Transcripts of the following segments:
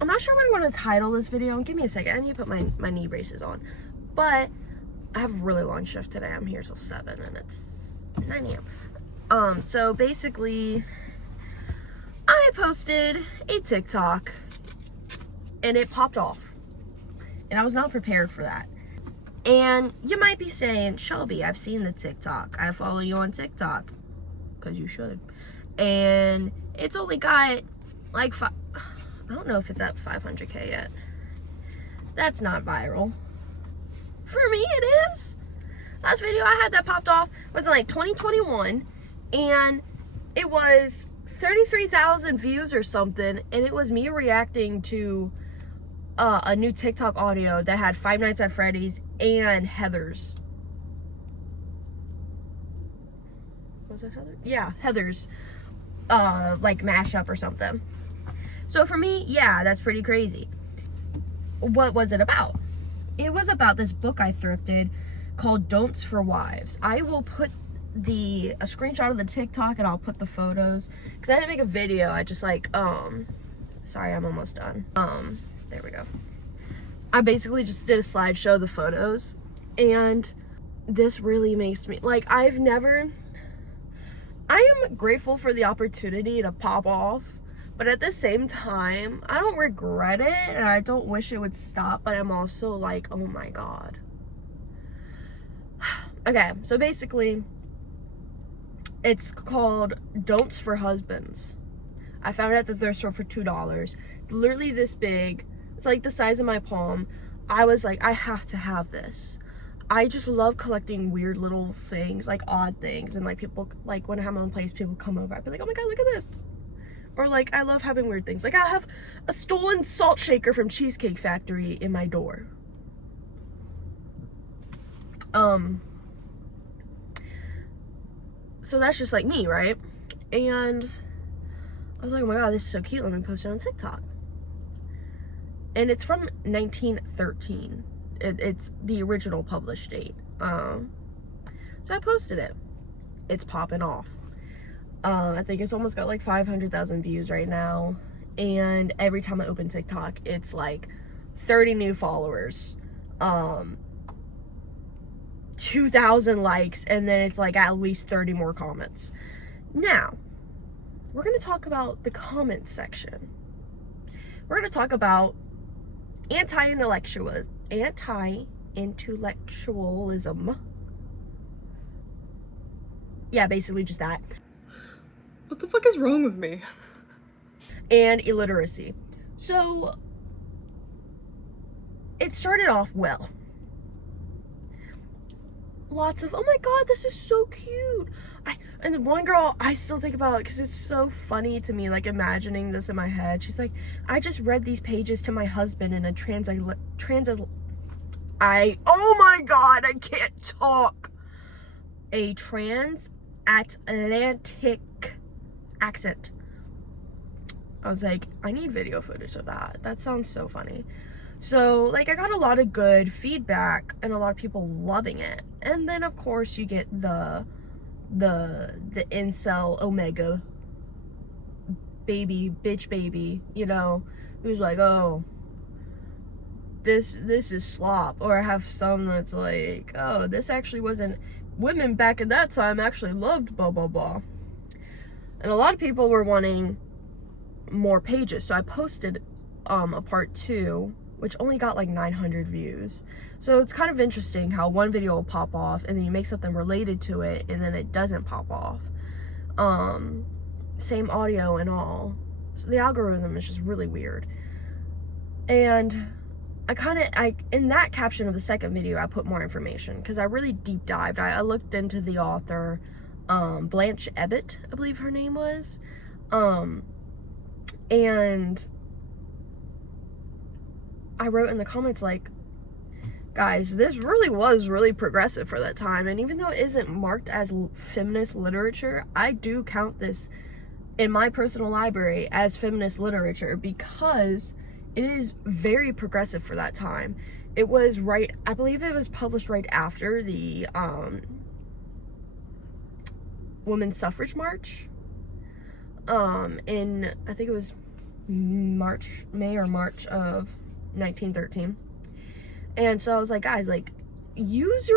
I'm not sure what I'm going to title this video. Give me a second. I need to put my knee braces on. But I have a really long shift today. I'm here till 7 and it's 9 a.m. So basically, I posted a TikTok and it popped off. And I was not prepared for that. And you might be saying, Shelby, I've seen the TikTok. I follow you on TikTok. Because you should. And it's only got like I don't know if it's at 500K yet. That's not viral. For me, it is. Last video I had that popped off was in like 2021. And it was 33,000 views or something. And it was me reacting to a new TikTok audio that had Five Nights at Freddy's and Heather's. Was it Heather? Yeah, Heather's like mashup or something. So for me, yeah, that's pretty crazy. What was it about? It was about this book I thrifted called Don'ts for Wives. I will put a screenshot of the TikTok and I'll put the photos, because I didn't make a video. I just like sorry, I'm almost done. There we go. I basically just did a slideshow of the photos, and this really makes me like, I am grateful for the opportunity to pop off, but at the same time, I don't regret it and I don't wish it would stop, but I'm also like, oh my God. Okay, so basically, it's called Don'ts for Husbands. I found it at the thrift store for $2. Literally this big. It's like the size of my palm. I was like, I have to have this. I just love collecting weird little things, like odd things. And like people, like when I have my own place, people come over. I'd be like, oh my God, look at this. Or like, I love having weird things. Like I have a stolen salt shaker from Cheesecake Factory in my door. So that's just like me, right? And I was like, oh my God, this is so cute. Let me post it on TikTok. And it's from 1913. It's the original published date. So I posted it. It's popping off. I think it's almost got like 500,000 views right now. And every time I open TikTok, it's like 30 new followers, 2,000 likes, and then it's like at least 30 more comments. Now, we're going to talk about the comment section. We're going to talk about anti-intellectualism. Yeah, basically just that. What the fuck is wrong with me? And illiteracy. So, it started off well. Lots of, oh my God, this is so cute. And one girl, I still think about it because it's so funny to me, like imagining this in my head. She's like, I just read these pages to my husband in a oh my God, I can't talk. A transatlantic accent. I was like, I need video footage of that. That sounds so funny. So, like, I got a lot of good feedback and a lot of people loving it. And then, of course, you get the incel omega bitch baby, you know, who's like, oh, this is slop. Or I have some that's like, oh, this actually wasn't, women back in that time actually loved blah blah blah. And a lot of people were wanting more pages, so I posted a part 2, which only got like 900 views. So it's kind of interesting how one video will pop off and then you make something related to it and then it doesn't pop off. Same audio and all. So the algorithm is just really weird. And I in that caption of the second video, I put more information because I really deep dived. I looked into the author, Blanche Ebbett, I believe her name was. And I wrote in the comments like, guys, this really was really progressive for that time. And even though it isn't marked as feminist literature, I do count this in my personal library as feminist literature because it is very progressive for that time. It was right, I believe it was published right after the women's suffrage march. I think it was May or March of 1913. And so I was like, guys, like, use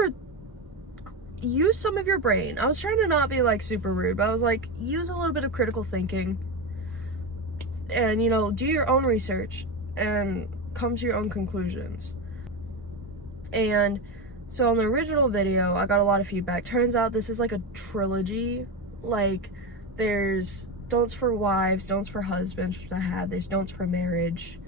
some of your brain. I was trying to not be like super rude, but I was like, use a little bit of critical thinking and, you know, do your own research and come to your own conclusions. And so on the original video, I got a lot of feedback. Turns out this is like a trilogy. Like, there's don'ts for wives, don'ts for husbands, which I have. There's don'ts for marriage,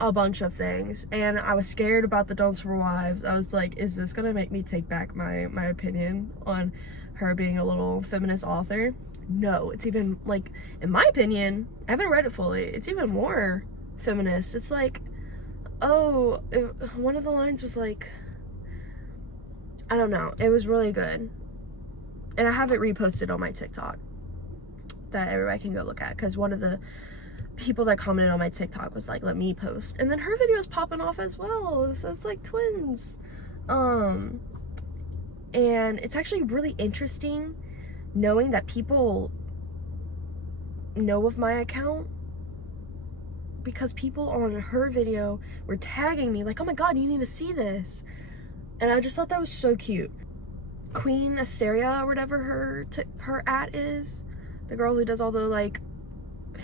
a bunch of things. And I was scared about the don'ts for wives. I was like, is this gonna make me take back my opinion on her being a little feminist author? No, it's even, like, in my opinion, I haven't read it fully, it's even more feminist. It's like, oh, one of the lines was like, I don't know, it was really good. And I have it reposted on my TikTok that everybody can go look at, because one of the people that commented on my TikTok was like, let me post. And then her video's popping off as well, so it's like twins. And it's actually really interesting knowing that people know of my account, because people on her video were tagging me like, oh my god, you need to see this. And I just thought that was so cute. Queen Asteria, or whatever her at is, the girl who does all the like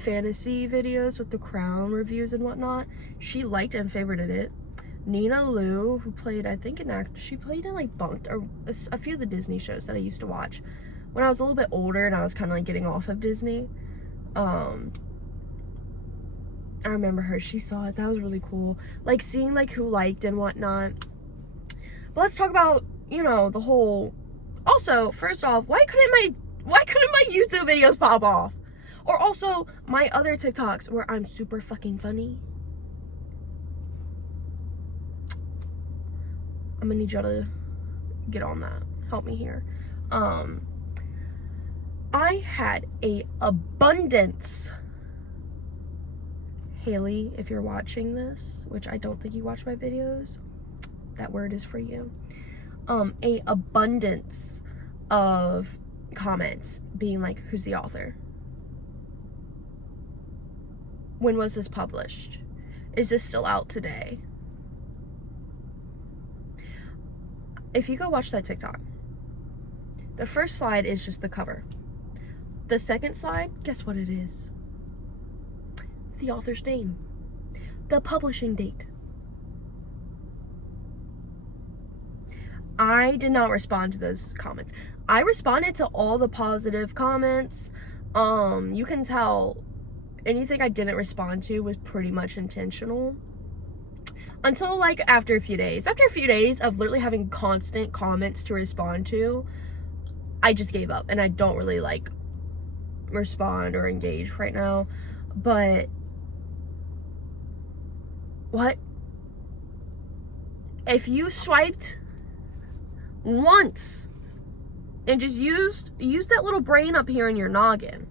fantasy videos with the crown reviews and whatnot, she liked and favorited it. Nina Liu, who played, I think, she played in like Bunked, or a few of the Disney shows that I used to watch when I was a little bit older and I was kind of like getting off of Disney. I remember her, she saw it, that was really cool. Like, seeing like who liked and whatnot. But let's talk about, you know, the whole, also, first off, why couldn't my YouTube videos pop off? Or also my other TikToks where I'm super fucking funny. I'm gonna need y'all to get on that, help me here. I had a abundance, Haley, if you're watching this, which I don't think you watch my videos, that word is for you. A abundance of comments being like, who's the author? When was this published? Is this still out today? If you go watch that TikTok, the first slide is just the cover. The second slide, guess what it is? The author's name, the publishing date. I did not respond to those comments. I responded to all the positive comments. You can tell anything I didn't respond to was pretty much intentional. Until like after a few days. After a few days of literally having constant comments to respond to, I just gave up and I don't really like respond or engage right now. But what? If you swiped once and just used that little brain up here in your noggin,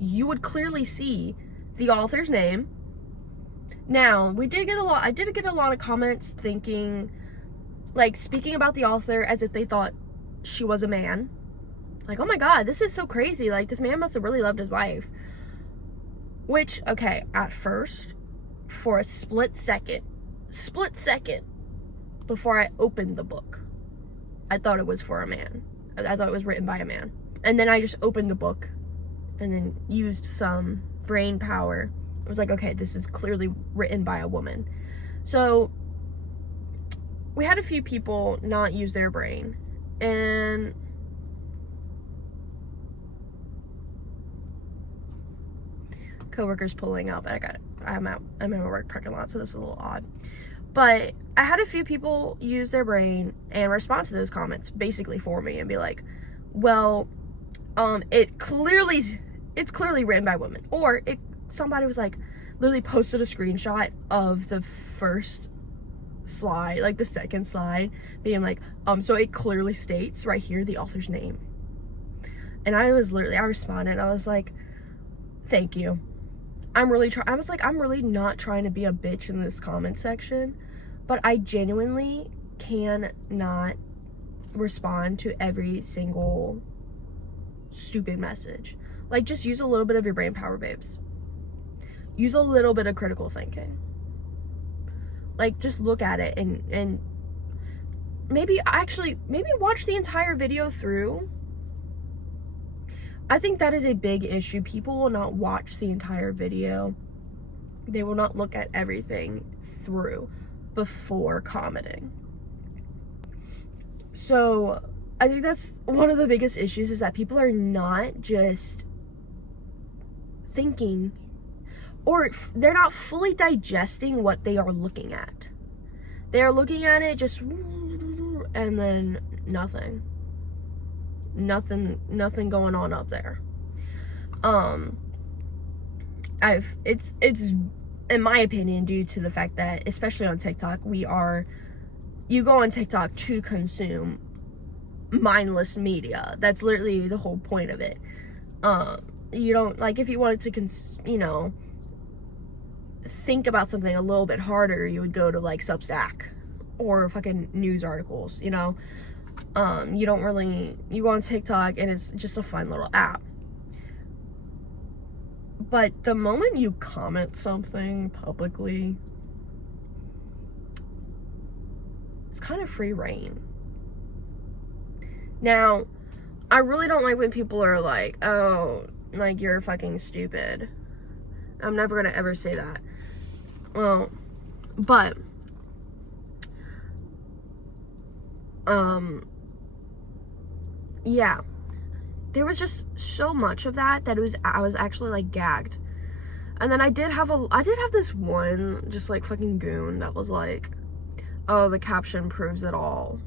you would clearly see the author's name. Now, I did get a lot of comments thinking, like, speaking about the author as if they thought she was a man. Like, oh my god, this is so crazy. Like, this man must have really loved his wife. Which, okay, at first, for a split second, before I opened the book, I thought it was for a man. I thought it was written by a man. And then I just opened the book and then used some brain power. I was like, okay, this is clearly written by a woman. So we had a few people not use their brain, and coworkers pulling up. I'm in my work parking lot, so this is a little odd. But I had a few people use their brain and respond to those comments basically for me and be like, well, it's clearly written by women. Or somebody was like, literally posted a screenshot of the first slide, like the second slide, being like, so it clearly states right here the author's name. And I responded, I was like, thank you. I'm really not trying to be a bitch in this comment section, but I genuinely cannot respond to every single stupid message. Like, just use a little bit of your brain power, babes. use a little bit of critical thinking. Like, just look at it and maybe watch the entire video through. I think that is a big issue. People will not watch the entire video. They will not look at everything through before commenting. So I think that's one of the biggest issues, is that people are not just thinking, or they're not fully digesting what they are looking at. They are looking at it just, and then nothing going on up there. It's in my opinion, due to the fact that, especially on TikTok, you go on TikTok to consume mindless media. That's literally the whole point of it. You don't, like, if you wanted to think about something a little bit harder, you would go to like Substack or fucking news articles, you go on TikTok and it's just a fun little app. But the moment you comment something publicly, it's kind of free reign. Now, I really don't like when people are like, oh, like, you're fucking stupid. I'm never gonna ever say that. Well, but yeah, there was just so much of that I was actually like gagged. And then I did have this one just like fucking goon that was like, oh, the caption proves it all.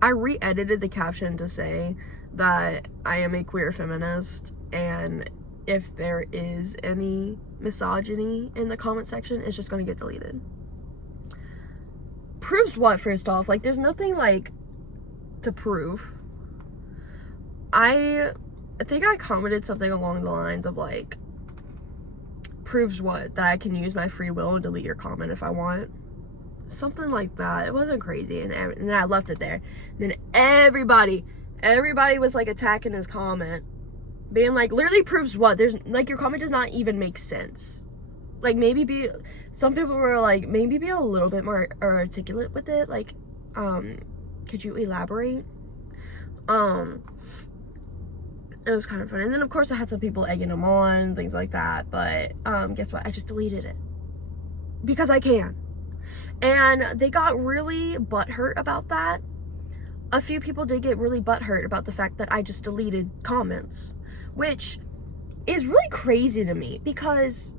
I re-edited the caption to say that I am a queer feminist, and if there is any misogyny in the comment section, it's just gonna get deleted. Proves what, first off? Like, there's nothing like to prove. I think I commented something along the lines of like, proves what? That I can use my free will and delete your comment if I want. Something like that. It wasn't crazy, and then I left it there. And then everybody was like attacking his comment, being like, literally proves what? There's like, your comment does not even make sense. Like, some people were like, maybe be a little bit more articulate with it. Like, could you elaborate? It was kind of fun. And then of course I had some people egging them on, things like that. But guess what? I just deleted it because I can. And they got really butthurt about that. A few people did get really butthurt about the fact that I just deleted comments, which is really crazy to me, because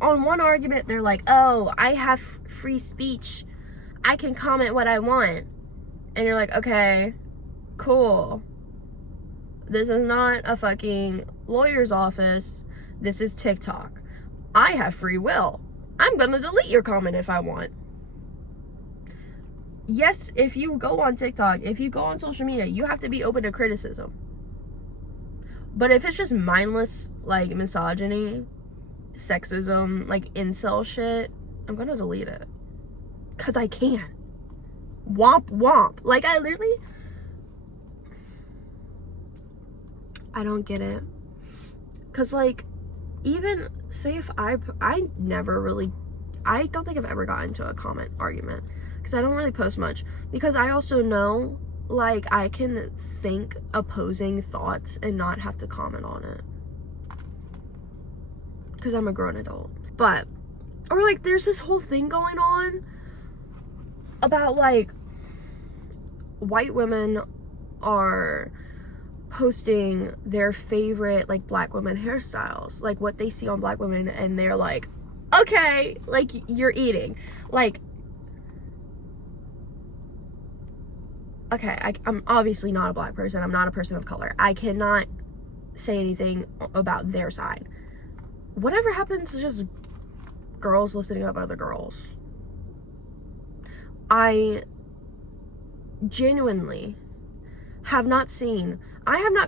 on one argument they're like, oh, I have free speech, I can comment what I want. And you're like, okay, cool. This is not a fucking lawyer's office. This is TikTok. I have free will. I'm gonna delete your comment if I want. Yes, if you go on TikTok, if you go on social media, you have to be open to criticism. But if it's just mindless, like, misogyny, sexism, like, incel shit, I'm gonna delete it. Because I can. Womp womp. Like, I don't get it. Because, like, even say if I don't think I've ever gotten into a comment argument, because I don't really post much, because I also know, like, I can think opposing thoughts and not have to comment on it, because I'm a grown adult. But, or like, there's this whole thing going on about, like, white women are posting their favorite, like, black women hairstyles, like what they see on black women, and they're like, okay, like, you're eating, like, okay, I'm obviously not a black person, I'm not a person of color, I cannot say anything about their side. Whatever happens is just girls lifting up other girls. I genuinely have not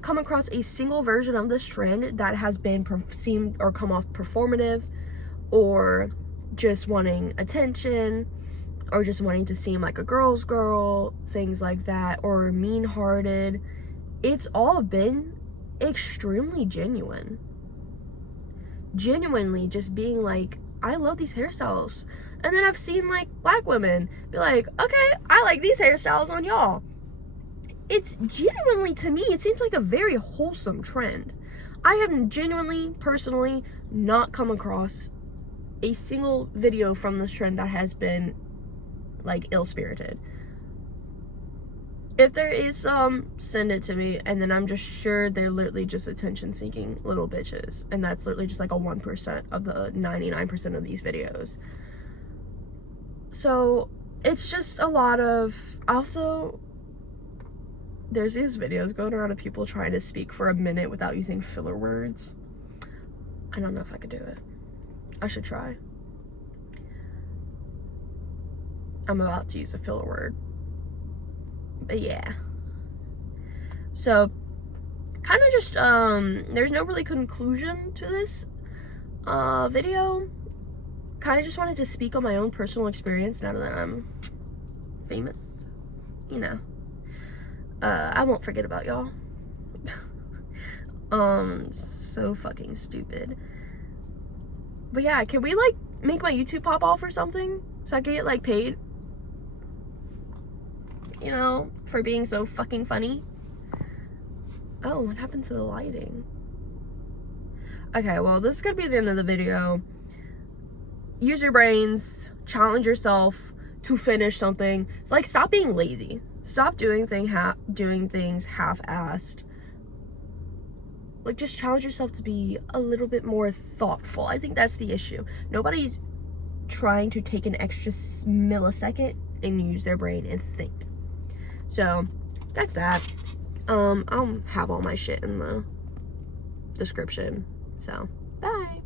come across a single version of this trend that has been seemed or come off performative, or just wanting attention, or just wanting to seem like a girl's girl, things like that, or mean-hearted. It's all been extremely genuine. genuinely just being like, I love these hairstyles. And then I've seen like black women be like, okay, I like these hairstyles on y'all. It's genuinely, to me, it seems like a very wholesome trend. I have genuinely, personally, not come across a single video from this trend that has been like ill-spirited. If there is some, send it to me, and then I'm just sure they're literally just attention-seeking little bitches, and that's literally just like a 1% of the 99% of these videos. So it's just a lot of, also, there's these videos going around of people trying to speak for a minute without using filler words. I don't know if I could do it. I should try. I'm about to use a filler word. But yeah. So, kind of just, there's no really conclusion to this video. Kind of just wanted to speak on my own personal experience now that I'm famous. You know. I won't forget about y'all. So fucking stupid. But yeah, can we like make my YouTube pop off or something? So I can get like paid? You know, for being so fucking funny. Oh, what happened to the lighting? Okay, well, this is gonna be the end of the video. Use your brains, challenge yourself to finish something. It's like, stop being lazy. Stop doing things half-assed. Like, just challenge yourself to be a little bit more thoughtful. I think that's the issue. Nobody's trying to take an extra millisecond and use their brain and think. So, that's that. I'll have all my shit in the description. So, bye.